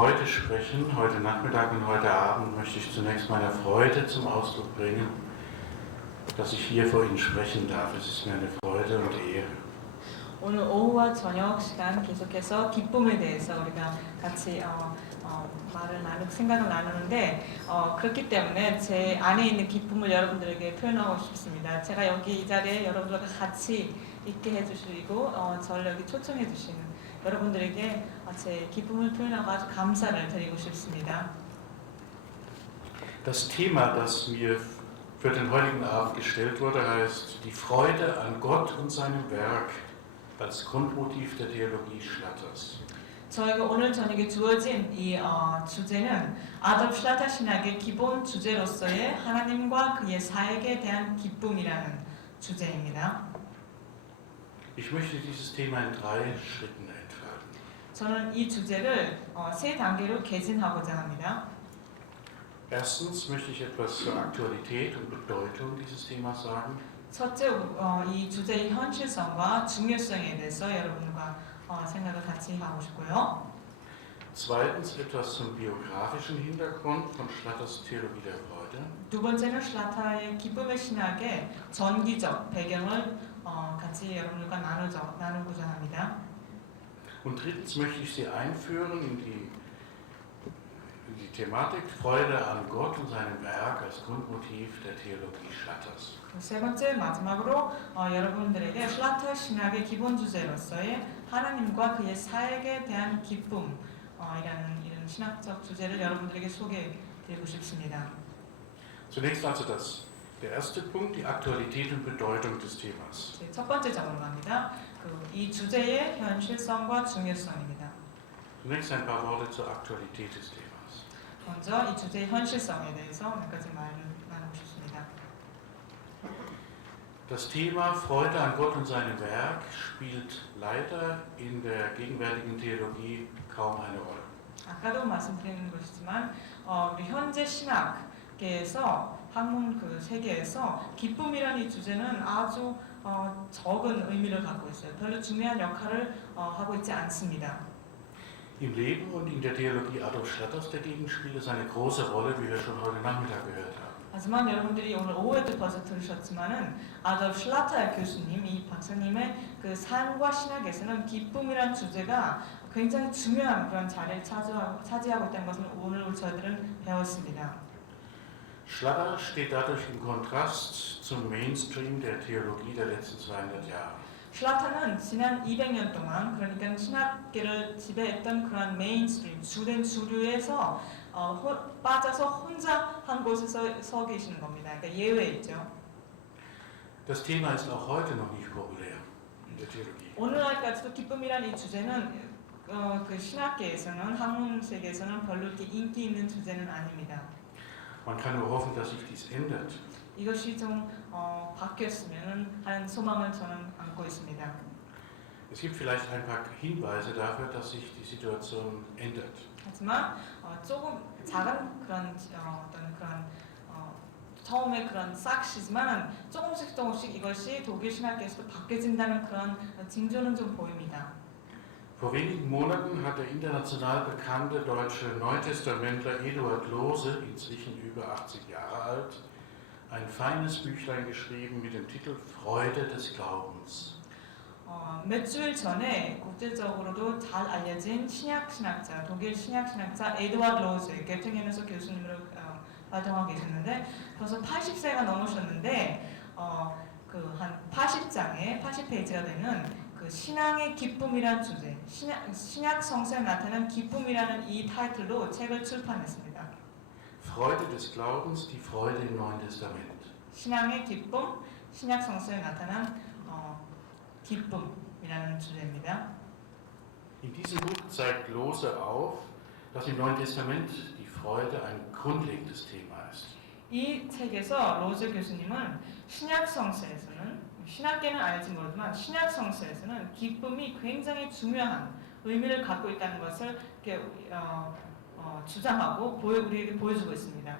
Heute sprechen, heute Nachmittag und heute Abend möchte ich zunächst meine Freude zum Ausdruck bringen, dass ich hier vor Ihnen sprechen darf. Es ist mir eine Freude und Ehre. 오늘 오후와 저녁 시간 계속해서 기쁨에 대해서 우리가 같이 생각을 나누는데 그렇기 때문에 제 안에 있는 기쁨을 여러분들에게 표현하고 싶습니다. 제가 여기 이 자리에 여러분들과 같이 있게 해주시고 저를 여기 초청해 주시는 여러분들에게 제 기쁨을 표현하고 아주 감사를 드리고 싶습니다. Das Thema, das mir für den heutigen Abend gestellt wurde, heißt die Freude an Gott und seinem Werk als Grundmotiv der Theologie Schlatters. 저희가 오늘 저녁에 주어진 이 주제는 아돌프 슐라터 신학의 기본 주제로서의 하나님과 그의 사역에 대한 기쁨이라는 주제입니다. Ich möchte dieses Thema in 3 Schritten entfalten. 저는 이 주제를 3단계로 개진하고자 합니다. Erstens möchte ich etwas zur Aktualität und Bedeutung dieses Themas sagen. 첫째, 이 주제의 현실성과 중요성에 대해서 여러분과 생각을 같이 하고 싶고요. Zweitens etwas zum biografischen Hintergrund von Schlatters Theologie der Freude. 두 번째는 슐라터의 기쁨의 신학의 전기적 배경을 같이 여러분과 나누고자 합니다. Und drittens möchte ich Sie einführen in die Thematik Freude an Gott und seinem Werk als Grundmotiv der Theologie Schlatters. 세 번째 마지막으로 여러분들에게 슐라터 신학의 기본 주제로서의 하나님과 그의 사역에 대한 기쁨이라는 이런 신학적 주제를 여러분들에게 소개해드리고 싶습니다. Zunächst also der erste Punkt, die Aktualität und Bedeutung des Themas. 첫 번째 점으로 갑니다. 이 주제의 현실성과 중요성입니다. Zunächst ein paar Worte zur Aktualität des Themas. 먼저 이 주제의 현실성에 대해서 몇 가지 말을 나누고 싶습니다. Das Thema Freude an Gott und seinem Werk spielt leider in der gegenwärtigen Theologie kaum eine Rolle. 아까도 말씀드린 것이지만 우리 현재 신학계에서 학문 세계에서 기쁨이라는 이 주제는 아주 적은 의미를 갖고 있어요. 별로 중요한 역할을 하고 있지 않습니다. Im Leben und in der Theologie Adolf Schlatters dagegen spielt es eine große Rolle, wie wir schon heute Nachmittag gehört haben. 하지만 여러분들이 오늘 오후에도 벌써 들으셨지만은 아돌프 슐라터 교수님, 이 박사님의 그 삶과 신학에서는 기쁨이란 주제가 굉장히 중요한 그런 자리를 차지하고 있다는 것을 오늘 저희들은 배웠습니다. Schlatter steht dadurch im Kontrast zum Mainstream der Theologie der letzten 200 Jahre. 슐라터는 지난 200년 동안 그러니까 신학계를 지배했던 그런 메인스트림, 주된 주류에서 빠져서 혼자 한 곳에서 서 계시는 겁니다. 그러니까 예외이죠. Das Thema ist auch heute noch nicht populär in der Theologie. 오늘날까지도 기쁨이란 이 주제는 그 신학계에서는 학문 세계에서는 별로 이렇게 인기 있는 주제는 아닙니다. Man kann nur hoffen, dass sich dies ändert. 이것이 좀 바뀌었으면 하는 소망을 저는 안고 있습니다. Es gibt vielleicht ein paar Hinweise dafür, dass sich die Situation ändert. 하지만 조금 작은 그런 어떤 그런 처음에 그런 싹시지만 조금씩 이것이 독일 신학계에서도 바뀌어진다는 그런 징조는 좀 보입니다. Vor wenigen Monaten hat der international bekannte deutsche Neutestamentler Eduard Lohse, inzwischen über 80 Jahre alt, ein feines Büchlein geschrieben mit dem Titel Freude des Glaubens. 몇 주일 전에 국제적으로도 잘 알려진 신학자, 독일 신학자 에드와드 로즈, 게팅햄에서 교수님으로 활동하고 계셨는데 벌써 80세가 넘으셨는데 그 한 80페이지가 되는 그 신앙의 기쁨이란 주제, 신약 성서에 나타난 기쁨이라는 이 타이틀로 책을 출판했습니다. Freude des Glaubens, die Freude im Neuen Testament. 신앙의 기쁨, 신약 성서에 나타난 기쁨이라는 주제입니다. In diesem Buch zeigt Lohse auf, dass im Neuen Testament die Freude ein grundlegendes Thema ist. 이 책에서 로즈 교수님은 신약 성서에서는 신학계는 알지 모르지만 신약 성서에서는 기쁨이 굉장히 중요한 의미를 갖고 있다는 것을 이렇게 주장하고 우리에게 보여주고 있습니다.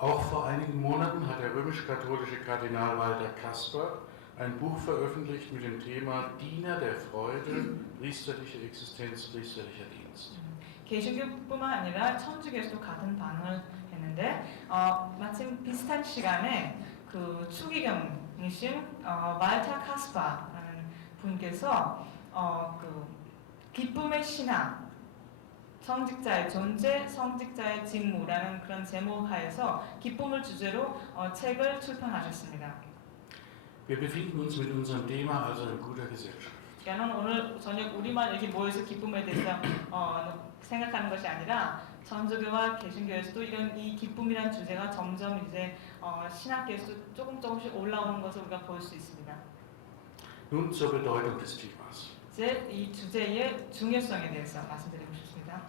Auch vor einigen Monaten hat der römisch-katholische Kardinal Walter Kasper ein Buch veröffentlicht mit dem Thema Diener der Freude, priesterliche Existenz, priesterlicher Dienst. 개신교뿐만 아니라 천주교에서도 같은 반응을 했는데 마침 비슷한 시간에 그 추기경이신 말타 카스파라는 분께서 그 기쁨의 신앙, 성직자의 존재, 성직자의 직무라는 그런 제목하에서 기쁨을 주제로 책을 출판하셨습니다. Wir befinden uns mit unserem Thema also in guter Gesellschaft. 저는 오늘 저녁 우리만 이렇게 모여서 기쁨에 대해서 생각하는 것이 아니라 천주교와 개신교에서도 이런 이 기쁨이란 주제가 점점 이제 신학계에서도 조금씩 올라오는 것을 우리가 볼 수 있습니다. Nun zur Bedeutung des Themas. 이제 이 주제의 중요성에 대해서 말씀드리고 싶습니다.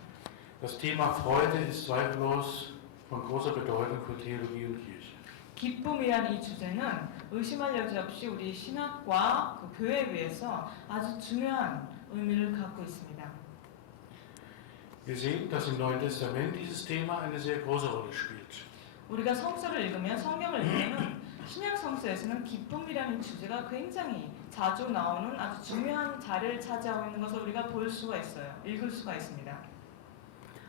Das Thema Freude ist zweifellos von großer Bedeutung für Theologie und Kirche. 기쁨이란 이 주제는 의심할 여지 없이 우리 신학과 그 교회에 위해서 아주 중요한 의미를 갖고 있습니다. Wir sehen, dass im Neuen Testament dieses Thema eine sehr große Rolle spielt. 우리가 성서를 읽으면 성경을 읽으면 신약 성서에서는 기쁨이라는 주제가 굉장히 자주 나오는 아주 중요한 자리를 차지하고 있는 것을 우리가 볼 수가 있어요. 읽을 수가 있습니다.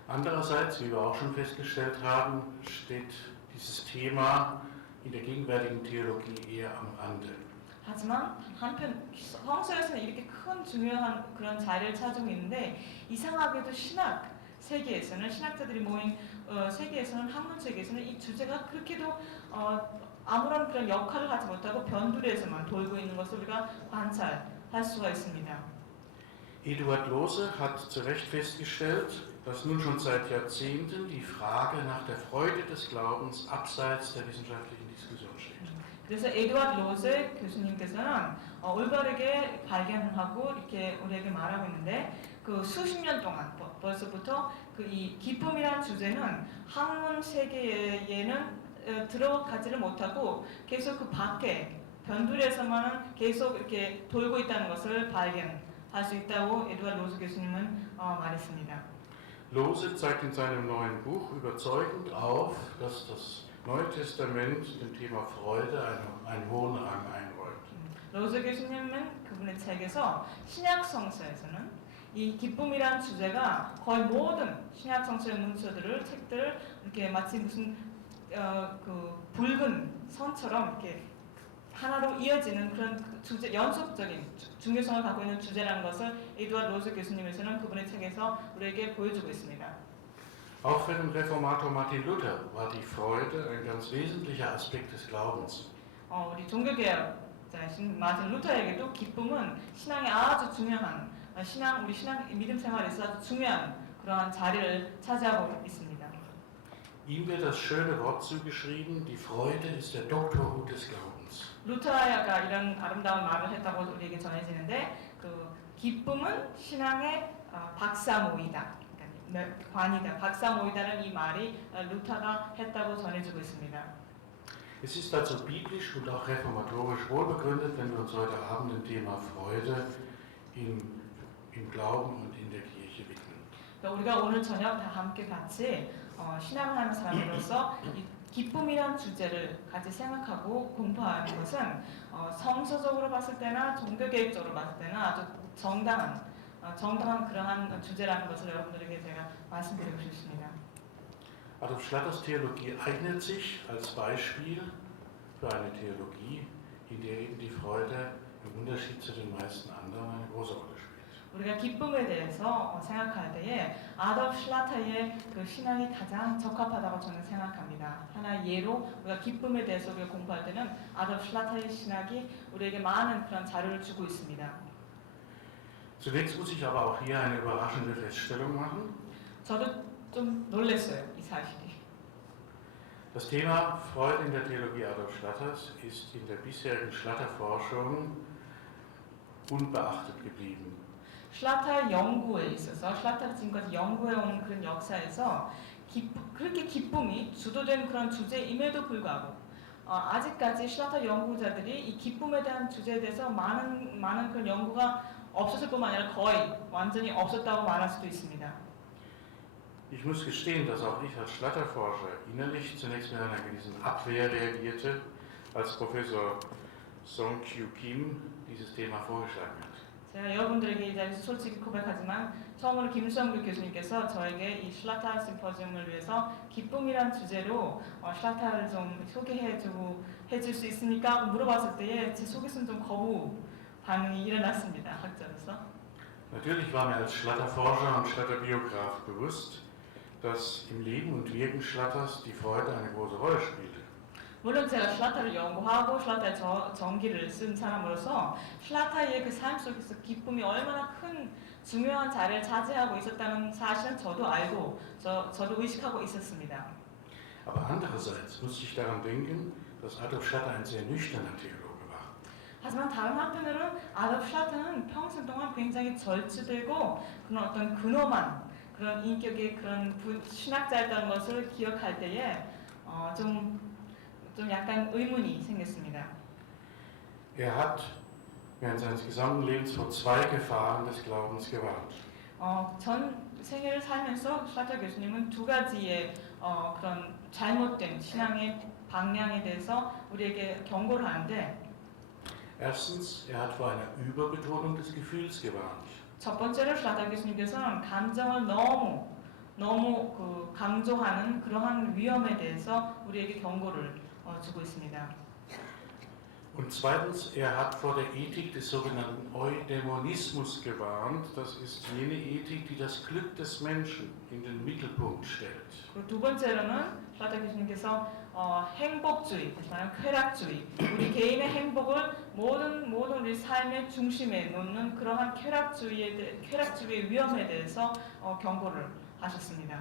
Andererseits, wie wir auch schon festgestellt haben, steht dieses Thema in der gegenwärtigen Theologie eher am Rande. 하지만 한편 성서에서는 이렇게 큰 중요한 그런 자리를 차지하고 있는데 이상하게도 신학 세계에서는 신학자들이 모인 세계에서는 학문 세계에서는 이 주제가 그렇게도 아무런 그런 역할을 하지 못하고 변두리에서만 돌고 있는 것을 우리가 관찰할 수가 있습니다. Eduard Lohse hat zu Recht festgestellt, dass nun schon seit Jahrzehnten die Frage nach der Freude des Glaubens abseits der wissenschaftlichen Diskussion steht. 그래서 에드와드 로제 교수님께서는 올바르게 발견하고 이렇게 우리에게 말하고 있는데 그 수십 년 동안 벌써부터 그 이 기쁨이란 주제는 학문 세계에는 들어가지를 못하고 계속 그 밖에 변두리에서만은 계속 이렇게 돌고 있다는 것을 발견할 수 있다고 에드와드 로제 교수님은 말했습니다. Lohse zeigt in seinem neuen Buch überzeugend auf, dass das Neue Testament dem Thema Freude einen hohen Rang einräumt. 로제 교수님은 그분의 책에서 신약 성서에서는 이 기쁨이란 주제가 거의 모든 신약 성서의 문서들을 책들을 이렇게 마치 무슨 그 붉은 선처럼 이렇게 하나로 이어지는 그런 주제 연속적인 중요성을 갖고 있는 주제라는 것을 에드와드 로제 교수님에서는 그분의 책에서 우리에게 보여주고 있습니다. Auch für den Reformator Martin Luther war die Freude ein ganz wesentlicher Aspekt des Glaubens. 우리 종교개혁자이신 마틴 루터에게도 기쁨은 신앙의 아주 중요한 우리 신앙 믿음 생활에서 아주 중요한 그러한 자리를 차지하고 있습니다. Ihm wird das schöne Wort zugeschrieben: Die Freude ist der Doktorhut des Glaubens. 루터가 이런 아름다운 말을 했다고 우리에게 전해지는데 그 기쁨은 신앙의 박사모이다. 관이다. 박사모이다는 이 말이 루터가 했다고 전해지고 있습니다. Es ist also biblisch und auch reformatorisch wohlbegründet, wenn wir uns heute Abend dem Thema Freude im Glauben und in der Kirche widmen. 우리가 오늘 저녁 다 함께 같이 신앙을 하는 사람으로서 이 기쁨이란 주제를 같이 생각하고 공부하는 것은 성서적으로 봤을 때나 종교개혁적으로 봤을 때나 아주 정당한 그러한 주제라는 것을 여러분들에게 제가 말씀드리고 싶습니다. Adolf Schlatters Theologie eignet sich als Beispiel für eine Theologie, in der eben die Freude im Unterschied zu den meisten anderen eine große Rolle spielt. 우리가 기쁨에 대해서 생각할 때에 아돌프 슐라터의 그 신앙이 가장 적합하다고 저는 생각합니다. 하나의 예로 우리가 기쁨에 대해서 우리가 공부할 때는 아돌프 슐라터의 신학이 우리에게 많은 그런 자료를 주고 있습니다. Zunächst muss ich aber auch hier eine überraschende Feststellung machen. 저도 좀 놀랐어요, 이 사실이. Das Thema Freude in der Theologie Adolf Schlatters ist in der bisherigen Schlatter-Forschung unbeachtet geblieben. 슐라터 연구에 있어서 슐라터가 지금까지 연구해온 그런 역사에서 그렇게 기쁨이 주도된 그런 주제임에도 불구하고 아직까지 슐라터 연구자들이 이 기쁨에 대한 주제에 대해서 많은 그런 연구가 없었을 뿐만 아니라 거의 완전히 없었다고 말할 수도 있습니다. Ich muss gestehen, dass auch ich als Schlatter-Forscher innerlich zunächst mit einer gewissen Abwehr reagierte, als Professor Song Kyu Kim dieses Thema vorgeschlagen hat. 제가 여러분들에게 이 자리에서 솔직히 고백하지만 처음으로 김수영교 교수님께서 저에게 이 슐라타 심포지움을 위해서 기쁨이란 주제로 슐라타를 좀 해줄 수 있습니까? 하고 물어봤을 때에 제 속에서는 좀 거부 반응이 일어났습니다. 학자로서. Natürlich war mir als Schlatter-Forscher und Schlatter-Biograf bewusst, dass im Leben und Wirken Schlatters die Freude eine große Rolle spielte. 물론 제가 슐라타를 연구하고 슐라타의 전기를 쓴 사람으로서 슐라타의 그 삶 속에서 기쁨이 얼마나 큰 중요한 자리를 차지하고 있었다는 사실은 저도 알고 저도 의식하고 있었습니다. Aber andererseits musste ich daran denken, dass Adolf Schlatter ein sehr nüchterner Theologe war. 하지만 다른 한편으로는 아돌프 슐라타는 평생 동안 굉장히 절제되고 그런 어떤 근엄한 그런 인격의 그런 신학자였다는 것을 기억할 때에 좀 약간 의문이 생겼습니다. Er hat während seines gesamten Lebens vor zwei Gefahren des Glaubens gewarnt. 전 생애를 살면서 슐라타 교수님은 두 가지의 그런 잘못된 신앙의 방향에 대해서 우리에게 경고를 하는데 Erstens, er hat vor einer Überbetonung des Gefühls gewarnt. 첫 번째로 슐라타 교수님께서는 감정을 너무 강조하는 그러한 위험에 대해서 우리에게 경고를 주고 있습니다. Und zweitens, er hat vor der Ethik des sogenannten Eudämonismus gewarnt. Das ist jene Ethik, die das Glück des Menschen in den Mittelpunkt stellt. 그리고 두 번째로는 슐라타 교수님께서 행복주의, 다시 말하면 쾌락주의, 우리 개인의 행복을 모든 우리 삶의 중심에 놓는 그러한 쾌락주의의 위험에 대해서 경고를 하셨습니다.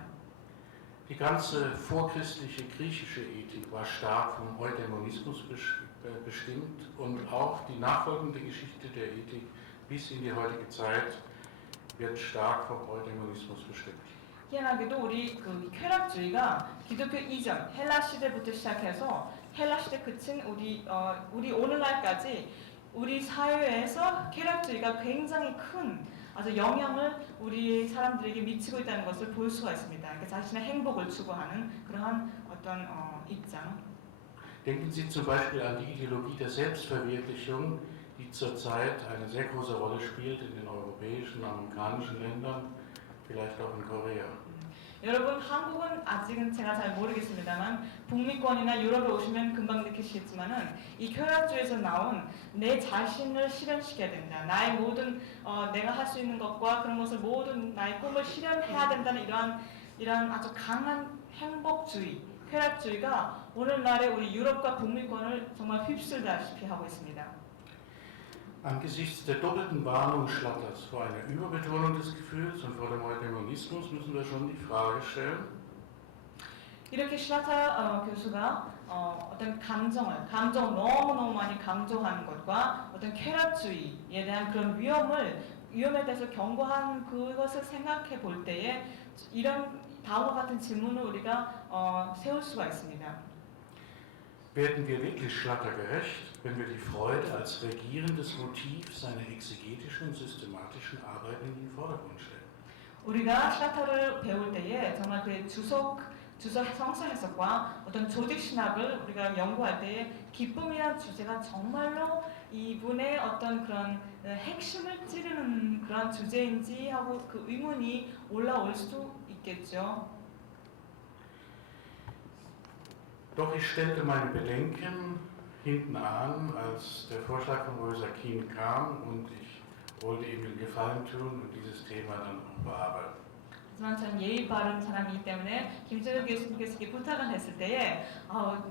Die ganze vorchristliche griechische Ethik war stark vom Eudämonismus bestimmt und auch die nachfolgende Geschichte der Ethik bis in die heutige Zeit wird stark vom Eudämonismus bestimmt. 희한하게도 우리 그 쾌락주의가 기독교 이전 헬라 시대부터 시작해서 헬라 시대 그친 우리 오늘날까지 우리 사회에서 쾌락주의가 굉장히 큰 아주 영향을 우리 사람들에게 미치고 있다는 것을 볼 수가 있습니다. 그러니까 자신의 행복을 추구하는 그러한 어떤 입장. Denken Sie zum Beispiel an die Ideologie der Selbstverwirklichung, die zurzeit eine sehr große Rolle spielt in den europäischen, amerikanischen Ländern, vielleicht auch in Korea. 여러분 한국은 아직은 제가 잘 모르겠습니다만 북미권이나 유럽에 오시면 금방 느끼시겠지만은 이 쾌락주의에서 나온 내 자신을 실현시켜야 된다. 나의 모든 내가 할 수 있는 것과 그런 것을 모든 나의 꿈을 실현해야 된다는 이러한 아주 강한 행복주의, 쾌락주의가 오늘날의 우리 유럽과 북미권을 정말 휩쓸다시피 하고 있습니다. Angesichts der doppelten Warnung Schlatters vor einer Überbetonung des Gefühls und vor dem Eudämonismus müssen wir schon die Frage stellen, 이렇게 슐라타 교수가 어떤 감정을 너무 많이 강조하는 것과 어떤 쾌락주의에 대한 그런 위험에 대해서 경고한 그것을 생각해 볼 때에 이런 다음과 같은 질문을 우리가 세울 수가 있습니다. werden wir wirklich Schlatter gerecht, wenn wir die Freude als regierendes Motiv seiner exegetischen und systematischen Arbeit in den Vordergrund stellen? 우리가 슐라타를 배울 때에 정말 그의 주석 성서 해석과 어떤 조직 신학을 우리가 연구할 때에 기쁨이란 주제가 정말로 이분의 어떤 그런 핵심을 찌르는 그런 주제인지 하고 그 의문이 올라올 수도 있겠죠. Doch ich stellte meine Bedenken hinten an, als der Vorschlag von Rosa Keane kam und ich wollte ihm den Gefallen tun und dieses Thema dann bearbeiten. 하지만 전 예의 바른 사람이기 때문에 김재현 교수님께서 이렇게 부탁을 했을 때에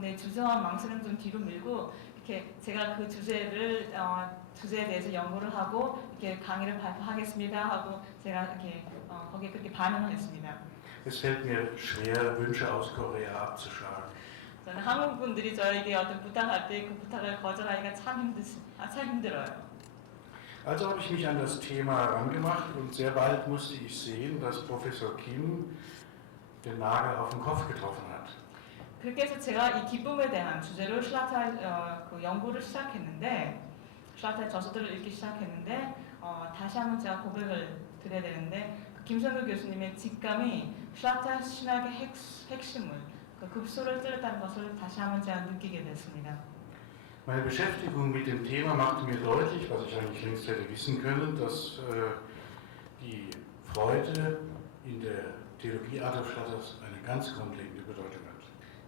내 주저와 망설임 좀 뒤로 밀고 이렇게 제가 그 주제에 대해서 연구를 하고 이렇게 강의를 발표하겠습니다 하고 제가 이렇게 거기에 그렇게 반응을 했습니다. Es fällt mir schwer, Wünsche aus Korea abzuschlagen. 저는 한국 분들이 저에게 어떤 부탁할 때 그 부탁을 거절하기가 참 힘들어요. Also habe ich mich an das Thema herangemacht und sehr bald musste ich sehen, dass Professor Kim den Nagel auf den Kopf getroffen hat. 그렇게 해서 제가 이 기쁨에 대한 주제로 슐라타 그 연구를 시작했는데 슐라타의 저서들을 읽기 시작했는데 다시 한번 제가 고백을 드려야 되는데 그 김성규 교수님의 직감이 슐라타 신학의 핵심을 그 급소를 찔렀다는 것을 다시 한번 제가 느끼게 됐습니다. Meine Beschäftigung mit dem Thema machte mir deutlich, was ich eigentlich längst hätte wissen können, dass die Freude in der Theologie Adolf Schlatters eine ganz grundlegende Bedeutung hat.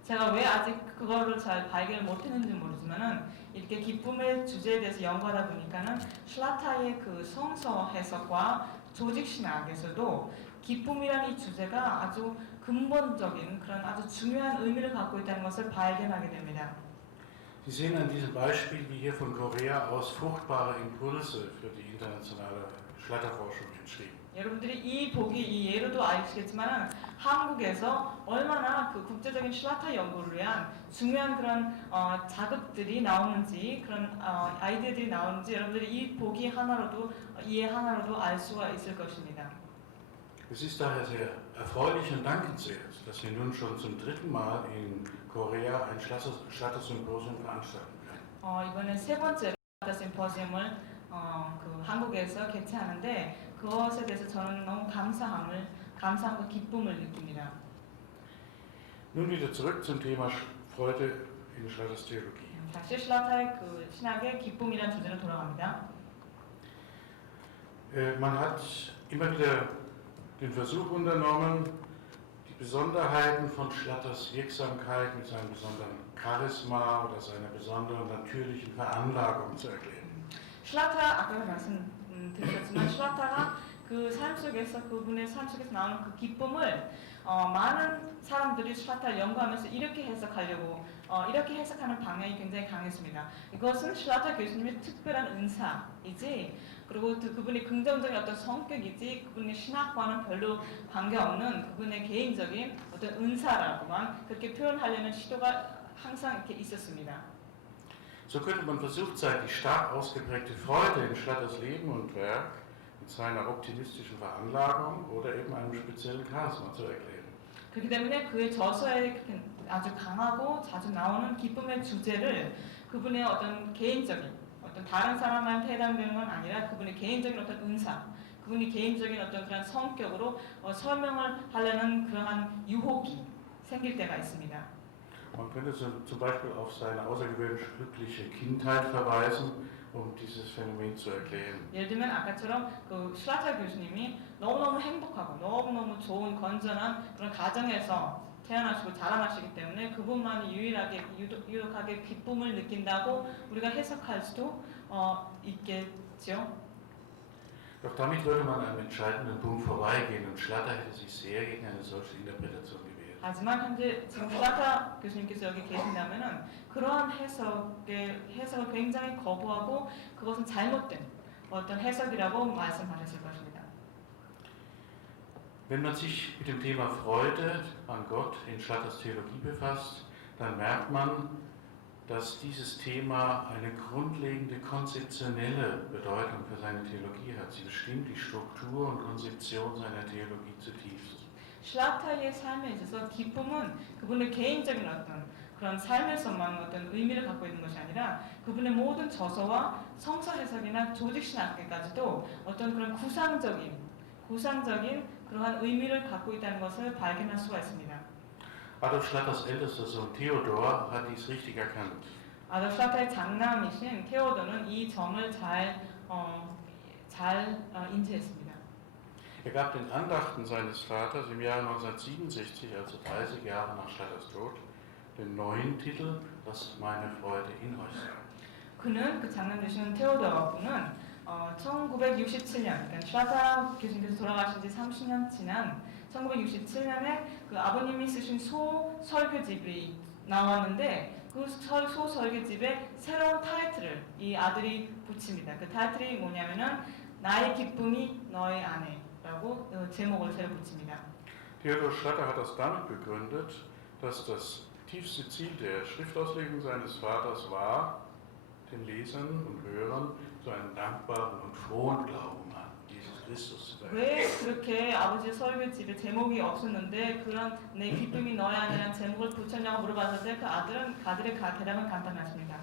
제가 왜 아직 그거를 잘 발견을 못했는지 모르지만은 이렇게 기쁨의 주제에 대해서 연구하다 보니까는 슐라타의 그 성서 해석과 조직 신학에서도 기쁨이라는 이 주제가 아주 근본적인 그런 아주 중요한 의미를 갖고 있다는 것을 발견하게 됩니다. Sie sehen an diesem Beispiel, wie hier von Korea aus fruchtbare Impulse für die internationale Schlatterforschung entstehen. 여러분들이 이 보기 이 예로도 아시겠지만 한국에서 얼마나 그 국제적인 슐라타 연구를 위한 중요한 그런 자극들이 나오는지 그런 아이디어들이 나오는지 여러분들이 이 보기 하나로도 이해 하나로도 알 수가 있을 것입니다. Es ist daher sehr erfreulich und dankenswert, dass wir nun schon zum 3. Mal in Korea ein Schlatter-Symposium veranstalten können. 이번에 세 번째로 슐라타 심포지엄을 그 한국에서 개최하는데 그것에 대해서 저는 너무 감사함과 기쁨을 느낍니다. Nun wieder zurück zum Thema Freude in Schlatters Theologie. 다시 슐라타의 그 신학의 기쁨이라는 주제로 돌아갑니다. Man hat immer wieder den Versuch unternommen, die Besonderheiten von Schlatters Wirksamkeit mit seinem besonderen Charisma oder seiner besonderen natürlichen Veranlagung zu erklären. 슐라타 아까 말씀드렸지만 슐라타가 그 삶 속에서 그분의 삶 속에서 나오는 그 기쁨을 많은 사람들이 슐라타를 연구하면서 이렇게 해석하려고 이렇게 해석하는 방향이 굉장히 강했습니다. 이것은 슐라타 교수님의 특별한 은사이지 그리고 그분의 긍정적인 어떤 성격이지 그분의 신학과는 별로 관계없는 그분의 개인적인 어떤 은사라고만 그렇게 표현하려는 시도가 항상 이렇게 있었습니다. So könnte man versucht sein, die stark ausgeprägte Freude in Schlatters Leben und Werk mit seiner optimistischen Veranlagung oder eben einem speziellen Charisma zu erklären. 그렇기 때문에 그의 저서에 아주 강하고 자주 나오는 기쁨의 주제를 그분의 어떤 개인적인 어떤 다른 사람한테 해당되는 건 아니라 그분의 개인적인 어떤 은사, 그분이 개인적인 어떤 그런 성격으로 설명을 하려는 그러한 유혹이 생길 때가 있습니다. Man könnte zum Beispiel auf seine außergewöhnlich glückliche Kindheit verweisen, dieses Phänomen zu erklären. 예를 들면 아까처럼 그 슐라타 교수님이 너무너무 행복하고 너무너무 좋은 건전한 그런 가정에서 태어나시고 자라나시기 때문에 그분만이 유일하게 기쁨을 느낀다고 우리가 해석할 수도 있겠죠. Doch damit würde man an einem entscheidenden Punkt vorbeigehen und Schlatter hätte sich sehr gegen eine solche Interpretation gewehrt. 하지만 현재 지금 슐라타 교수님께서 여기 계신다면은 그러한 해석을 굉장히 거부하고 그것은 잘못된 어떤 해석이라고 말씀하셨을 것입니다. Wenn man sich mit dem Thema Freude an Gott in Schlatters Theologie befasst, dann merkt man, dass dieses Thema eine grundlegende konzeptionelle Bedeutung für seine Theologie hat. Sie bestimmt die Struktur und Konzeption seiner Theologie zutiefst. 슐라타의 삶에 있어서 기쁨은 그분의 개인적인 어떤 그런 삶에서만 어떤 의미를 갖고 있는 것이 아니라 그분의 모든 저서와 성서 해석이나 조직 신학에까지도 어떤 그런 구상적인 그러한 의미를 갖고 있다는 것을 발견할 수가 있습니다. Adolf Schlatters ältester Sohn Theodor hat dies richtig erkannt. 아돌프 슐라타의 장남이신 테오도는 이 점을 잘 인지했습니다. Er gab den Andachten seines Vaters im Jahre 1967, also 30 Jahre nach Schlatters Tod, den neuen Titel Das meine Freude in euch sei. 그는 그 장남 되시는 테오도어 분은 1967년, 그러니까 슐라타 교수님께서 돌아가신 지 30년 지난 1967년에 그 아버님이 쓰신 소설교집이 나왔는데 그 소설교집에 새로운 타이틀을 이 아들이 붙입니다. 그 타이틀이 뭐냐면은 나의 기쁨이 너의 안에라고 제목을 새로 붙입니다. Theodor Schlatter hat das damit begründet, dass das tiefste Ziel der Schriftauslegung seines Vaters war, den Lesern und Hörern zu einem dankbaren und frohen Glauben an Jesus Christus zu 왜 그렇게 아버지 설교집에 제목이 없었는데 그런 내 기쁨이 너의 안이라는 제목을 붙였냐고 물어봤을 때 그 아들의 대답은 간단하십니다.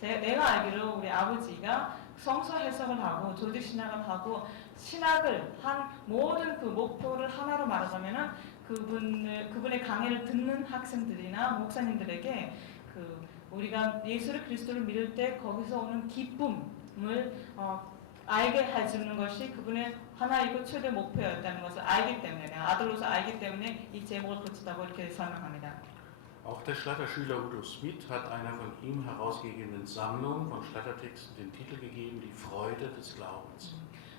내가 알기로 우리 아버지가 성서 해석을 하고 조직 신학을 하고 신학을 한 모든 그 목표를 하나로 말하자면은 그분의 강의를 듣는 학생들이나 목사님들에게 그 우리가 예수를 그리스도를 믿을 때 거기서 오는 기쁨을 알게 해주는 것이 그분의 하나이고 최대 목표였다는 것을 알기 때문에 아들로서 알기 때문에 이 제목을 붙였다고 이렇게 설명합니다. Auch der Schlatter-Schüler Udo Smith hat einer von ihm herausgegebenen Sammlung von Schlattertexten den Titel gegeben, Die Freude des Glaubens.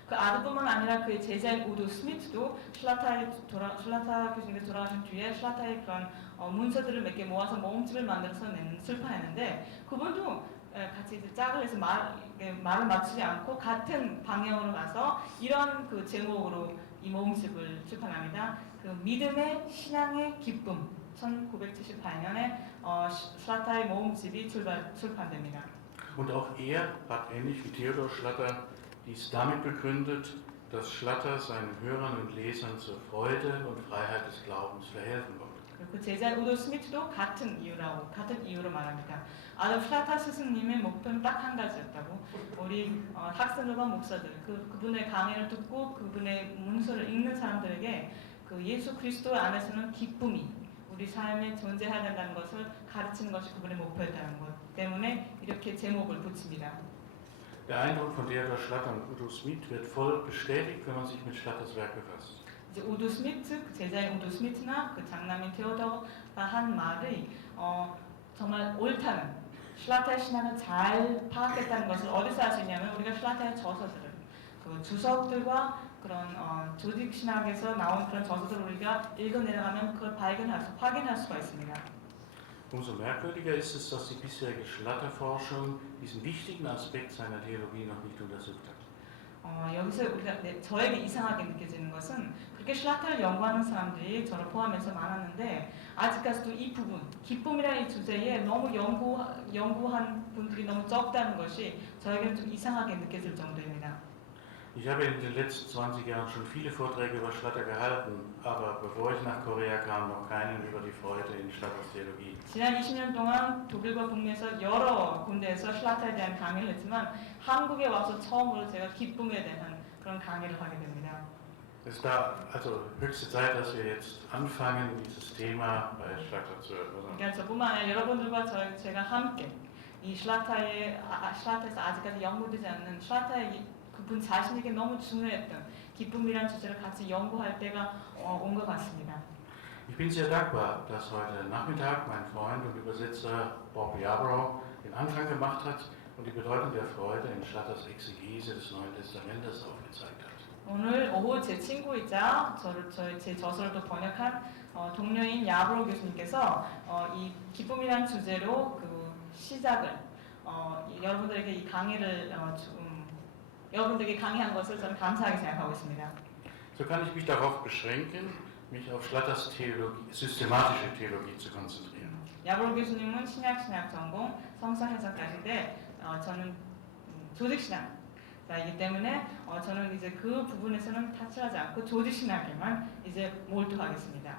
그 아들뿐만 아니라 그의 제자인 우도 스미트도 슐라타 교수님께서 돌아가신 뒤에 슐라타의 그런 문서들을 몇 개 모아서 모음집을 만들어서 출판했는데 그분도 같이 이제 짝을 해서 말을 맞추지 않고 같은 방향으로 가서 이런 그 제목으로 이 모음집을 출판합니다. 그 믿음의 신앙의 기쁨 1978년에 슐라타의 모음집이 출판됩니다. Und auch er hat ähnlich wie Theodor Schlatter dies damit begründet, dass Schlatter seinen Hörern und Lesern zur Freude und Freiheit des Glaubens verhelfen wollte. 그 제자 우도 스미트도 같은 이유로 말합니다. 아돌프 슐라타 스승님의 목표는 딱 한 가지였다고. 우리 학생들과 목사들 그분의 강의를 듣고 그분의 문서를 읽는 사람들에게 그 예수 그리스도 안에서는 기쁨이 우리 삶에 존재해야 된다는 것을 가르치는 것이 그분의 목표였다는 것 때문에 이렇게 제목을 붙입니다. Der Eindruck von Theodor Schlatter und Udo Smith wird voll bestätigt, wenn man sich mit Schlatters Werk befasst. 이제 우도 스미트, 그 제자인 우도 스미트나 그 장남인 테오더가 한 말이 정말 옳다는 슐라타의 신앙을 잘 파악했다는 것을 어디서 알 수 있냐면 우리가 슐라타의 저서들을 그 주석들과 그런 조직 신학에서 나온 그런 저서들을 우리가 읽어 내려가면 그걸 확인할 수가 있습니다. Umso merkwürdiger ist es, dass die bisherige Schlatter-Forschung diesen wichtigen Aspekt seiner Theologie noch nicht untersucht hat. 여기서 저에게 이상하게 느껴지는 것은 그렇게 슐라타를 연구하는 사람들이 저를 포함해서 많았는데 아직까지도 이 부분, 기쁨이라는 이 주제에 너무 연구한 분들이 너무 적다는 것이 저에게는 좀 이상하게 느껴질 정도입니다. Ich habe in den letzten 20 Jahren schon viele Vorträge über Schlatter gehalten, aber bevor ich nach Korea kam, noch keinen über die Freude in Schlatters Theologie. 지난 20년 동안 독일과 북미에서 여러 군데에서 슐라타에 대한 강의를 했지만 한국에 와서 처음으로 제가 기쁨에 대한 그런 강의를 하게 됩니다. Es ist da also höchste Zeit, dass wir jetzt anfangen, dieses Thema bei Schlatter zu erörtern. 그러니까 저뿐만 아니라 여러분들과 제가 함께 이 슐라타에서 아직까지 연구되지 않는 슐라타의 그분 자신에게 너무 중요했던 기쁨이란 주제를 같이 연구할 때가 온 것 같습니다. Ich bin sehr dankbar, dass heute Nachmittag mein Freund und Übersetzer Bob Yarbrough den Anfang gemacht hat und die Bedeutung der Freude in Schlatters Exegese des Neuen Testamentes aufgezeigt hat. 오늘 오후 제 친구이자 제 저서를 또 번역한 동료인 야브로 교수님께서 이 기쁨이란 주제로 그 시작을 여러분들에게 이 강의를 여러분들에게 강의한 것을 저는 감사하게 생각하고 있습니다. So kann ich mich darauf beschränken, mich auf Schlatters systematische Theologie zu konzentrieren. 야브로 교수님은 신약 전공, 성서 해석가신데 저는 조직 신학자이기 때문에 저는 이제 그 부분에서는 타치하지 않고 조직 신학에만 이제 몰두하겠습니다.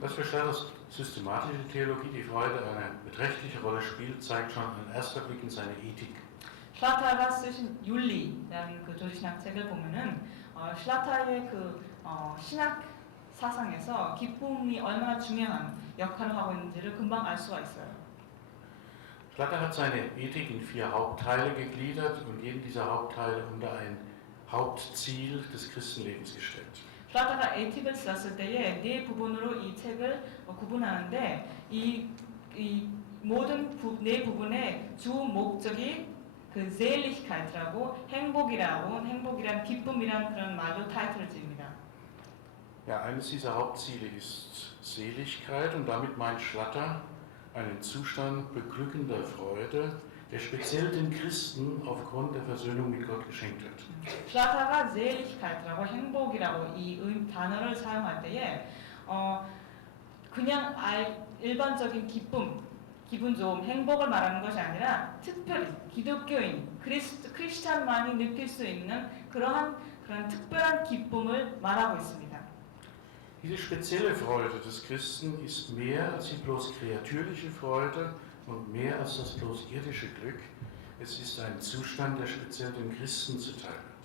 Dass für Schlatters systematische Theologie die Freude eine beträchtliche Rolle spielt, zeigt schon ein erster Blick in seine Ethik. 슐라타가 쓰신 윤리라는 그 조직신학 책을 보면은 슐라타의 그 신학 사상에서 기쁨이 얼마나 중요한 역할을 하고 있는지를 금방 알 수가 있어요. Schlatter hat seine Ethik in 4 Hauptteile gegliedert und jeden dieser Hauptteile unter ein Hauptziel des Christenlebens gestellt. 슐라타가 에틱을 썼을 때에 네 부분으로 이 책을 구분하는데 이 모든 네 부분의 주 목적이 그 Seligkeit라고 행복이란 기쁨이란 그런 말로 타이틀을 지입니다. Ja, eines dieser Hauptziele ist Seligkeit und damit meint Schlatter einen Zustand beglückender Freude, der speziell den Christen aufgrund der Versöhnung mit Gott geschenkt wird. 슐라타가 Seligkeit라고 행복이라고 이 단어를 사용할 때에 그냥 일반적인 기분 좋음, 행복을 말하는 것이 아니라 특별히 기독교인, 크리스찬만이 느낄 수 있는 그런 특별한 기쁨을 말하고 있습니다. Diese spezielle Freude des Christen ist mehr als die bloß kreatürliche Freude und mehr als das bloß irdische Glück. Es ist ein Zustand, der speziell dem Christen zuteil wird.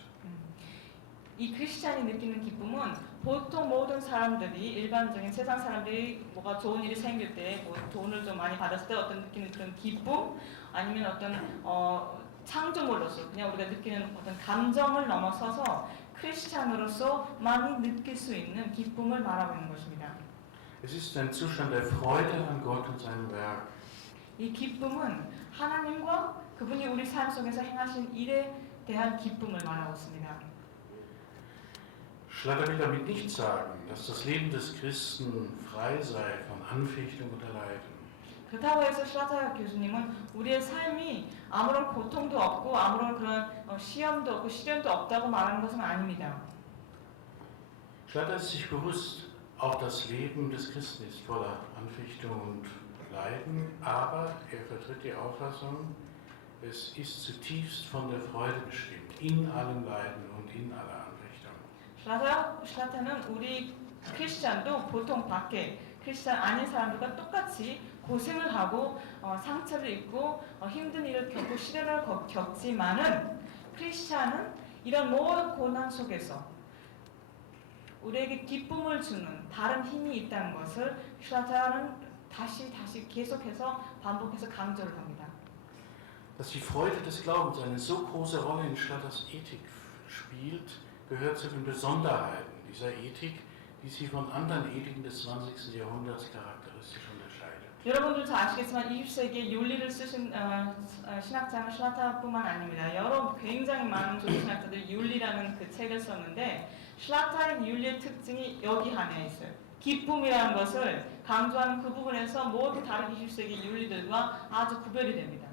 이 크리스찬이 느끼는 기쁨은 보통 모든 사람들이 일반적인 세상 사람들이 뭐가 좋은 일이 생길 때 뭐 돈을 좀 많이 받았을 때 어떤 느끼는 그런 기쁨 아니면 어떤 창조물로서 그냥 우리가 느끼는 어떤 감정을 넘어서서 크리스찬으로서 많이 느낄 수 있는 기쁨을 말하고 있는 것입니다. Es ist ein Zustand der Freude an Gott und seinem Werk. 이 기쁨은 하나님과 그분이 우리 삶 속에서 행하신 일에 대한 기쁨을 말하고 있습니다. Schlatter will damit nicht sagen, dass das Leben des Christen frei sei von Anfechtung oder Leiden. 그렇다고 해서 шл라터 교수님은 우리의 삶이 아무런 고통도 없고 아무런 그런 시험도 없고 시련도 없다고 말하는 것은 아닙니다. Schlatter ist sich bewusst, auch das Leben des Christen ist voller Anfechtung und Leiden, aber er vertritt die Auffassung, es ist zutiefst von der Freude bestimmt, in allem Leiden und in aller Anfechtung. шл라터는 우리 크리스찬도 보통 밖에 크리스찬 아닌 사람들과 똑같이 고생을 하고 상처를 입고 힘든 일을 겪고 시련을 겪지만은 크리스찬은 이런 모든 고난 속에서 우리에게 기쁨을 주는 다른 힘이 있다는 것을 шл라터는 다시 계속해서 반복해서 강조를 합니다. Dass die Freude des Glaubens eine so große Rolle in Schlatters Ethik spielt, gehört zu den Besonderheiten dieser Ethik, die sie von anderen Ethiken des 20. Jahrhunderts charakteristisch unterscheidet. 여러분들도 아시겠지만 20세기에 윤리를 쓰신 신학자는 шл라터뿐만 아닙니다. 여러 굉장히 많은 조지 신학자들이 윤리라는 그 책을 썼는데 шл라터의 윤리의 특징이 여기 안에 있어요. 기쁨이라는 것을 강조하는 그 부분에서 모든 다른 20세기 윤리들과 아주 구별이 됩니다.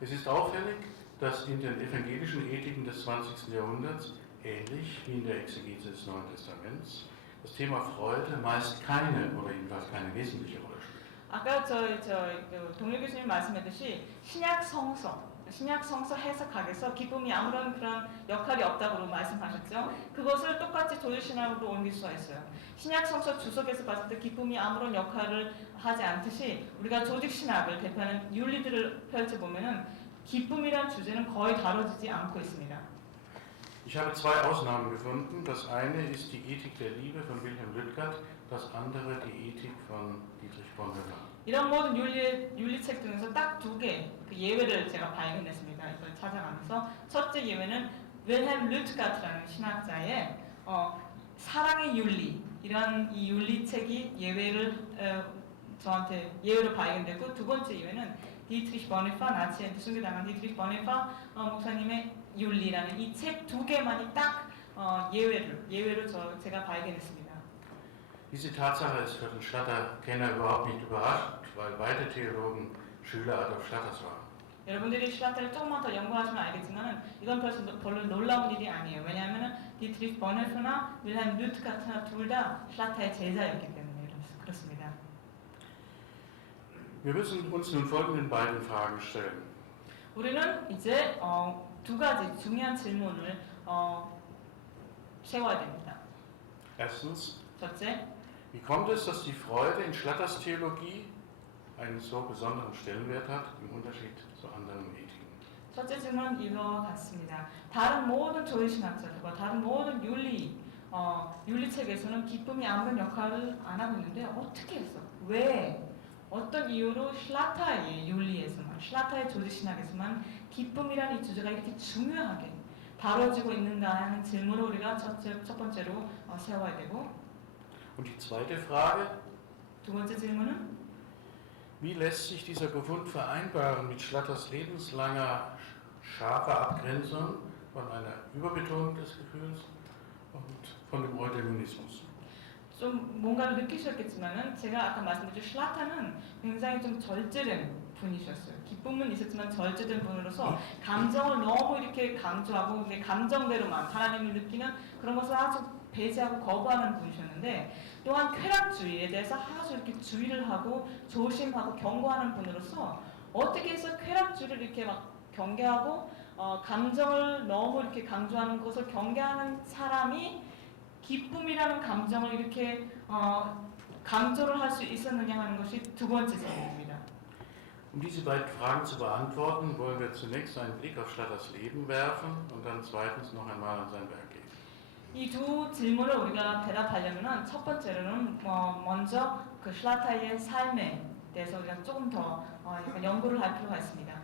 Es ist auffällig, dass in den evangelischen Ethiken des 20. Jahrhunderts, ähnlich wie in der Exegese des Neuen Testaments, das Thema Freude meist keine oder jedenfalls keine wesentliche Rolle spielt. 아까 동료 교수님 말씀했듯이 신약 성서 해석학에서 기쁨이 아무런 그런 역할이 없다고 말씀하셨죠. 그것을 똑같이 조지신학으로 옮길 수가 있어요. 신약 성서 주석에서 봤을 때 기쁨이 아무런 역할을 하지 않듯이 우리가 조직신학을 대표하는 윤리들을 펼쳐보면은 기쁨이란 주제는 거의 다뤄지지 않고 있습니다. Ich habe zwei Ausnahmen gefunden. Das eine ist die Ethik der Liebe von Wilhelm Lüttgert, das andere die Ethik von Dietrich Bonhoeffer. 이런 모든 윤리책 중에서 딱 두 개 그 예외를 제가 발견했습니다. 이걸 찾아가면서 첫째 예외는 윌헬m 르트가트라는 신학자의 사랑의 윤리 이런 이 윤리책이 저한테 예외로 발견됐고 두 번째 예외는 디트리히 보네파 나치한테 순교당한 디트리히 보네파 목사님의 윤리라는 이 책 두 개만이 딱 예외로 제가 발견했습니다. Diese Tatsache ist für den Schlatter-Kenner überhaupt nicht überraschend, weil beide Theologen Schüler Adolf Schlatters waren. 여러분들이 шл라터를 조금만 더 연구하시면 알겠지만 이건 별로 놀라운 일이 아니에요. 왜냐하면 디트리히 보네프나 윌헬m 르트가트나 둘 다 шл라터의 제자였기 때문에 그렇습니다. Wir müssen uns nun folgenden beiden Fragen stellen. 우리는 이제 두 가지 중요한 질문을 세워야 됩니다. Erstens, 첫째, wie kommt es, dass die Freude in Schlatters Theologie einen so besonderen Stellenwert hat im Unterschied zu anderen Ethiken? 첫째 질문은 이와 같습니다. 다른 모든 조의신학자들과 다른 모든 윤리책에서는 기쁨이 아무런 역할을 안 하고 있는데 어떻게 했어? 왜? 어떤 이유로 шл라터의 윤리에서만, шл라터의 조지신학에서만 기쁨이라는 이 주제가 이렇게 중요하게 다뤄지고 있는가 하는 질문을 우리가 첫 번째로 세워야 되고 Und die zweite Frage, 두 번째 질문은 wie lässt sich dieser Befund vereinbaren mit Schlatters lebenslanger scharfer Abgrenzung von einer Überbetonung des Gefühls und von dem Eudaimonismus? 좀 뭔가를 느끼셨겠지만은 제가 아까 말씀드린 шл라터는 굉장히 좀 절제된 분이셨어요. 기쁨은 있었지만 절제된 분으로서 감정을 너무 이렇게 강조하고 감정대로만 하나님을 느끼는 그런 것을 아주 배제하고 거부하는 분이셨는데 또한 쾌락주의에 대해서 아주 이렇게 주의를 하고 조심하고 경고하는 분으로서 어떻게 해서 쾌락주의를 이렇게 막 경계하고 감정을 너무 이렇게 강조하는 것을 경계하는 사람이 기쁨이라는 감정을 이렇게 강조를 할 수 있었느냐 하는 것이 두 번째 질문입니다. Diese beiden Fragen zu beantworten, wollen wir zunächst einen Blick auf Schlatters Leben werfen und dann zweitens noch einmal an sein Werk gehen. 이 두 질문을 우리가 대답하려면 첫 번째로는 먼저 그 슐라타의 삶에 대해서 우리가 조금 더 약간 연구를 할 필요가 있습니다.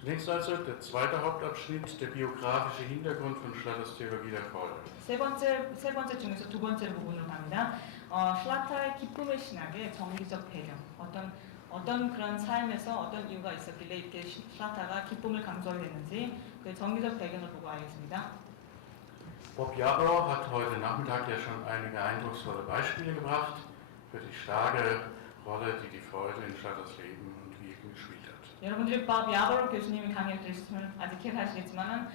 Zunächst also der zweite Hauptabschnitt, der biografische Hintergrund von Schlatters Theologie der Freude. 세 번째 중에서 두 번째 부분을 합니다. 슐라타의 기쁨의 신학의 정기적 배경, 어떤 그런 삶에서 어떤 이유가 있었길래 이렇게 슐라타가 기쁨을 강조하게 됐는지 그 정기적 배경을 보고 알겠습니다. Bob Jabauer hat heute Nachmittag ja schon einige eindrucksvolle Beispiele gebracht für die starke Rolle, die die Freude in Schlatters Leben und Wirken gespielt hat. 여러분들이 밥 야버로 교수님이 강의를 들으셨으면 아직 기억하시겠지만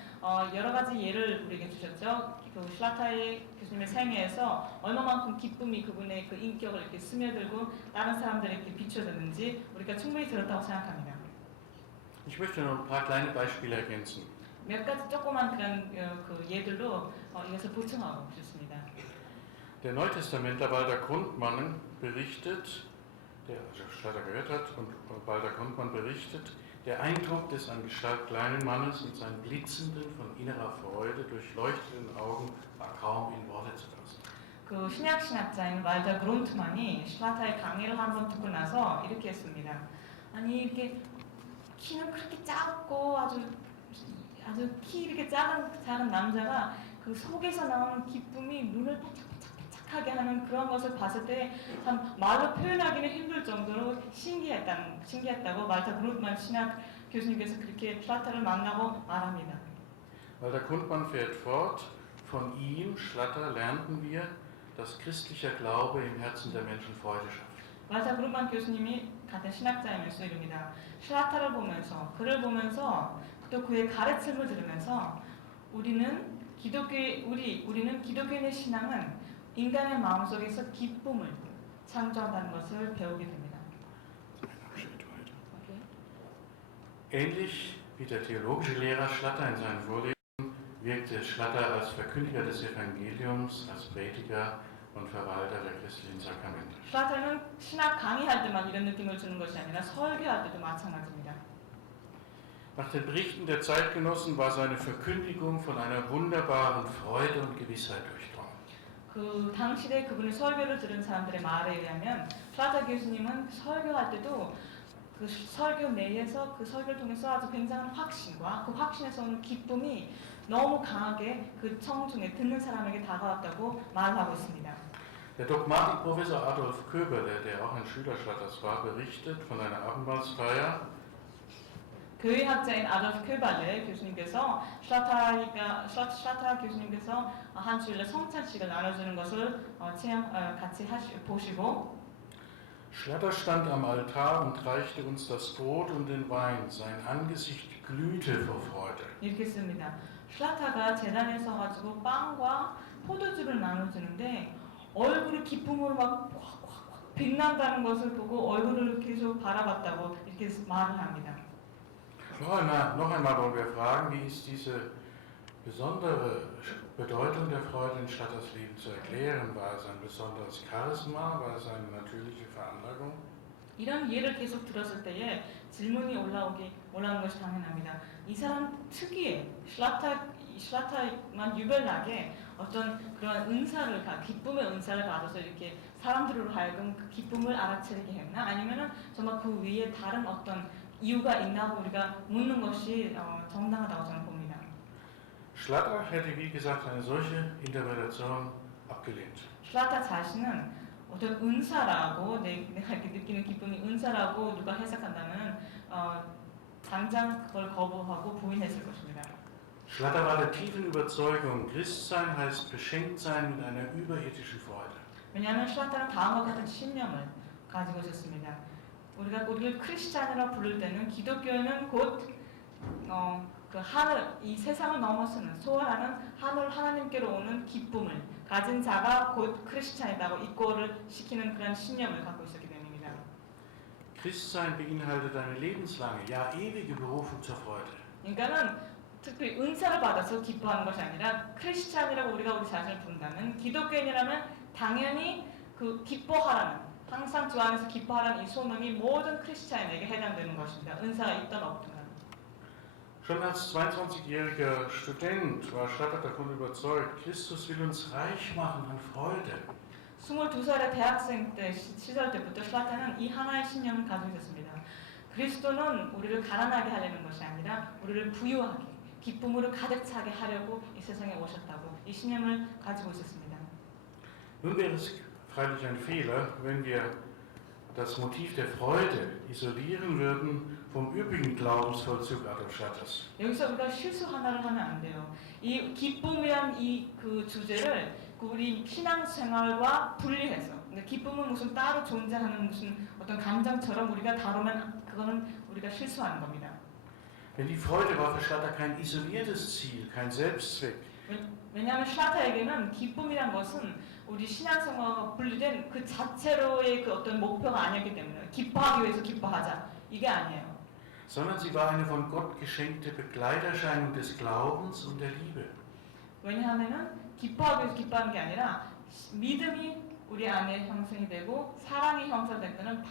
여러 가지 예를 우리에게 주셨죠. 그 슐라타의 교수님의 생애에서 얼마만큼 기쁨이 그분의 그 인격을 이렇게 스며들고 다른 사람들에게 비춰졌는지 우리가 충분히 들었다고 생각합니다. Ich möchte noch ein paar kleine Beispiele ergänzen. 몇 가지 조그만 그런 그 예들로 이것을 보충하고 싶습니다. Der Neutestamentler Walter Grundmann berichtet, der also Schlatter gehört hat, und Walter Grundmann berichtet, der Eindruck des an Gestalt kleinen Mannes mit seinen blitzenden, von innerer Freude durchleuchteten Augen war kaum in Worte zu fassen. 그 신약신학자인 왈터 그론트만이 슐라타의 강의를 한번 듣고 나서 이렇게 했습니다. 아니 이렇게 키는 그렇게 작고 아주 키 이렇게 작은 남자가 그 속에서 나오는 기쁨이 눈을 반짝반짝하게 하는 그런 것을 봤을 때 참 말로 표현하기는 힘들 정도로 신기했다고 말타 그룹만 신학 교수님께서 그렇게 슐라타를 만나고 말합니다. Walter Grundmann fährt fort, von ihm, Schlatter, lernten wir, dass christlicher Glaube im Herzen der Menschen Freude schafft. 말타 그룹만 교수님이 같은 신학자이면서 이릅니다. 슐라타를 보면서 그를 보면서 또 그의 가르침을 들으면서 우리는 기독교인의 신앙은 인간의 마음속에서 기쁨을 창조한다는 것을 배우게 됩니다. Okay. Ähnlich wie der theologische Lehrer Schlatter in seinen Vorlesungen wirkte Schlatter als Verkündiger des Evangeliums, als Prediger und Verwalter der christlichen Sakramente. 슐라타는 신학 강의할 때만 이런 느낌을 주는 것이 아니라 설교할 때도 마찬가지입니다. Nach den Berichten der Zeitgenossen war seine Verkündigung von einer wunderbaren Freude und Gewissheit durchdrungen. 그 당시에 그분의 설교를 들은 사람들의 말에 의하면 슐라타 교수님은 설교할 때도 그 설교 내에서 그 설교를 통해서 아주 굉장한 확신과 그 확신에서 오는 기쁨이 너무 강하게 그 청중에 듣는 사람에게 다가왔다고 말하고 있습니다. Der Dogmatikprofessor Adolf Köberle, der auch ein Schüler Schlatters war, berichtet von einer Abendmahlsfeier. 교회학자인 아돌프 큐발레 교수님께서 슐라타 교수님께서 한 주일에 성찬식을 나눠주는 것을 같이 보시고 Schlatter stand am Altar und reichte uns das Brot und den Wein. Sein Angesicht glühte vor Freude. 이렇게 씁니다. 슐라타가 제단에 서가지고 빵과 포도주를 나눠주는데 얼굴이 기쁨으로 막 확 빛난다는 것을 보고 얼굴을 계속 바라봤다고 이렇게 말을 합니다. Noch einmal wollen wir fragen, wie ist diese besondere Bedeutung der Freude in Schlatters Leben zu erklären? War es ein besonderes Charisma? War es eine natürliche Veranlagung? 이런 예를 계속 들었을 때에 질문이 올라오는 것이 당연합니다. 이 사람 특유의 슐라타만 유별나게 어떤 그런 기쁨의 은사를 받아서 이렇게 사람들로 하여금 그 기쁨을 알아차리게 했나? 아니면은 정말 그 위에 다른 어떤 이유가 있나고 우리가 묻는 것이 정당하다고 저는 봅니다. Schlatter hätte, wie gesagt, eine solche Interpretation abgelehnt. 슐라타 자신은 어떤 은사라고 내가 이렇게 느끼는 기쁨이 은사라고 누가 해석한다면 당장 그걸 거부하고 부인했을 것입니다. Schlatter war der tiefen Überzeugung, Christsein heißt beschenkt sein mit einer überirdischen Freude. 왜냐하면 슐라타는 다음과 같은 신념을 가지고 있었습니다. 우리를 크리스찬이라고 부를 때는 기독교는 곧 그 하늘, 이 세상을 넘어서는 소원하는 하나님께로 오는 기쁨을 가진 자가 곧 크리스찬이라고 이꼬를 시키는 그런 신념을 갖고 있었기 때문입니다. Christsein beinhaltet eine lebenslange, ja ewige Berufung zur Freude. 그러니까는 특별히 은사를 받아서 기뻐하는 것이 아니라 크리스찬이라고 우리가 우리 자신을 부른다면 기독교인이라면 당연히 그 기뻐하라는 항상 주 안에서 기뻐하라는 이 소명이 모든 크리스찬에게 해당되는 것입니다. 은사가 있던 없든. Schon als 22-jähriger Student war Schlatter davon überzeugt, Christus will uns reich machen an Freude. 22살의 대학생 때 시절 때부터 샬라타는 이 하나의 신념을 가지고 있었습니다. 그리스도는 우리를 가난하게 하려는 것이 아니라 우리를 부유하게, 기쁨으로 가득 차게 하려고 이 세상에 오셨다고 이 신념을 가지고 있었습니다. Nun wäre es freilich ein Fehler, wenn wir das Motiv der Freude isolieren würden vom übrigen Glaubensvollzug Adolf Schlatters. 여기서 우리가 실수 하나를 하면 안 돼요. 이 기쁨이란 이 그 주제를 우리 신앙생활과 분리해서, 그러니까 기쁨은 무슨 따로 존재하는 무슨 어떤 감정처럼 우리가 다루면 그거는 우리가 실수하는 겁니다. Denn die Freude war für Schlatter kein isoliertes Ziel, kein Selbstzweck. 왜냐하면 샬라타에게는 기쁨이란 것은 우리 신앙생활과 분리된 그 자체로의 그 어떤 목표가 아니었기 때문에 기뻐하기 위해서 기뻐하자 이게 아니에요. Sondern sie war eine von Gott geschenkte Begleiterscheinung des Glaubens und der Liebe. 왜냐하면은 기뻐하기 위해서 기뻐하는 게 아니라 믿음이 우리 안에 형성이 되고 사랑이 형성될 때는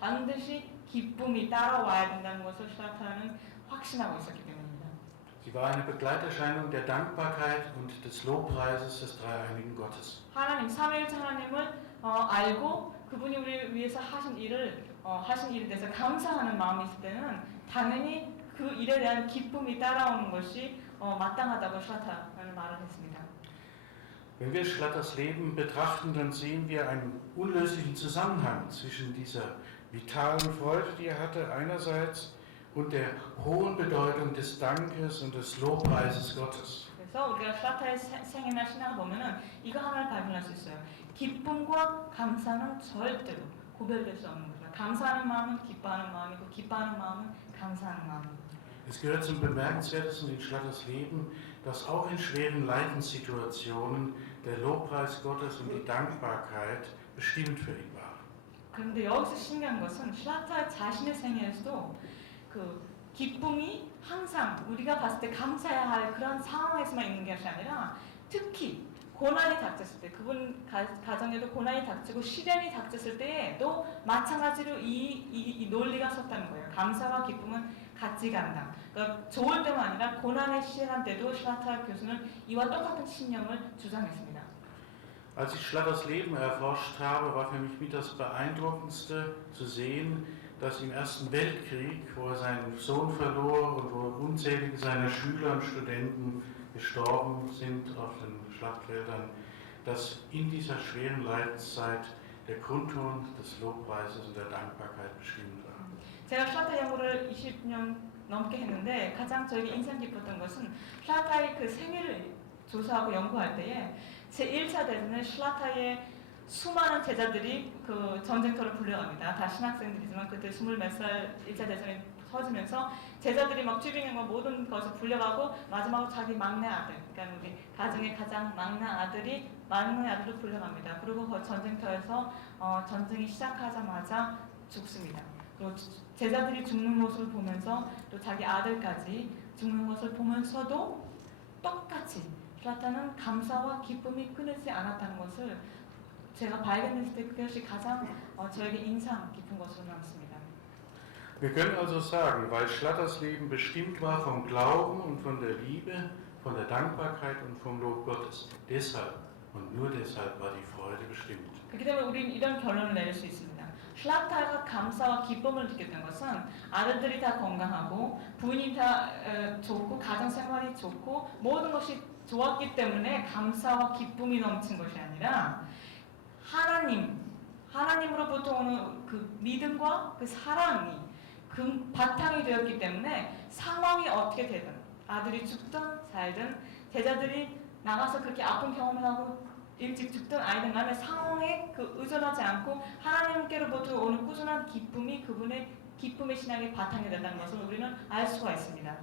반드시 기쁨이 따라와야 된다는 것을 샬라타는 확신하고 있었기 때문입니다. Sie war eine Begleiterscheinung der Dankbarkeit und des Lobpreises des dreieinigen Gottes. 하나님, 삼위일체 하나님을 알고 그분이 우리 위해서 하신 일에 대해서 감사하는 마음이 있을 때는 당연히 그 일에 대한 기쁨이 따라오는 것이 마땅하다고 샬라타는 말을 했습니다. Wenn wir Schlatters Leben betrachten, dann sehen wir einen unlöslichen Zusammenhang zwischen dieser vitalen Freude, die er hatte, einerseits und der hohen Bedeutung des Dankes und des Lobpreises Gottes. 그래서 우리가 샬라타의 생애나 신앙을 보면은 이거 하나를 발견할 수 있어요. 기쁨과 감사는 절대로 구별될 수 없는 거죠. 감사하는 마음은 기뻐하는 마음이고 기뻐하는 마음은 감사하는 마음입니다. Es gehört zum Bemerkenswertesten in Schlatters Leben, dass auch in schweren Leidenssituationen der Lobpreis Gottes und die Dankbarkeit bestimmt für ihn war. 그런데 여기서 신기한 것은 샬라타 자신의 생애에서도 그 기쁨이 항상 우리가 봤을 때 감사해야 할 그런 상황에서만 있는 것이 아니라 특히 고난이 닥쳤을 때, 그분 가정에도 고난이 닥치고 시련이 닥쳤을 때에도 마찬가지로 이 논리가 섰다는 거예요. 감사와 기쁨은 같이 간다. 그러니까 좋을 때만 아니라 고난의 시간 때도 샬라타 교수는 이와 똑같은 신념을 주장했습니다. Als ich Schlatters Leben erforscht habe, war für mich mit das Beeindruckendste zu sehen, dass im Ersten Weltkrieg, wo er seinen Sohn verlor und wo unzählige seiner Schüler und Studenten gestorben sind auf den Schlachtfeldern, dass in dieser schweren Leidenszeit der Grundton des Lobpreises und der Dankbarkeit bestimmt war. 제가 샬라타 연구를 20년 넘게 했는데 가장 저에게 인상 깊었던 것은 샬라타의 그 생애를 조사하고 연구할 때에 제1차 대전에 샬라타의 수많은 제자들이 그 전쟁터로 불려갑니다. 다 신학생들이지만 그때 20몇 살 1차 대전이 터지면서 제자들이 막 튜빙과 모든 것을 불려가고 마지막으로 자기 막내 아들, 그러니까 우리 가정의 가장 막내 아들도 불려갑니다. 그리고 그 전쟁터에서 전쟁이 시작하자마자 죽습니다. 그리고 제자들이 죽는 모습을 보면서 또 자기 아들까지 죽는 것을 보면서도 똑같이 샬라타는 감사와 기쁨이 끊이지 않았다는 것을 제가 발견했을 때 그것이 가장 저에게 인상 깊은 것으로 남습니다. Wir können also sagen, weil Schlatters Leben bestimmt war vom Glauben und von der Liebe, von der Dankbarkeit und vom Lob Gottes, deshalb und nur deshalb war die Freude bestimmt. 그렇기 때문에 우리는 이런 결론을 내릴 수 있습니다. 샬라타가 감사와 기쁨을 느꼈던 것은 아들들이 다 건강하고 부인이 다 좋고 가정생활이 좋고 모든 것이 좋았기 때문에 감사와 기쁨이 넘친 것이 아니라 하나님으로부터 오는 그 믿음과 그 사랑이 그 바탕이 되었기 때문에 상황이 어떻게 되든 아들이 죽든 살든 제자들이 나가서 그렇게 아픈 경험을 하고 일찍 죽든 아니든 간에 상황에 그 의존하지 않고 하나님께로부터 오는 꾸준한 기쁨이 그분의 기쁨의 신앙의 바탕이 된다는 것을 우리는 알 수가 있습니다.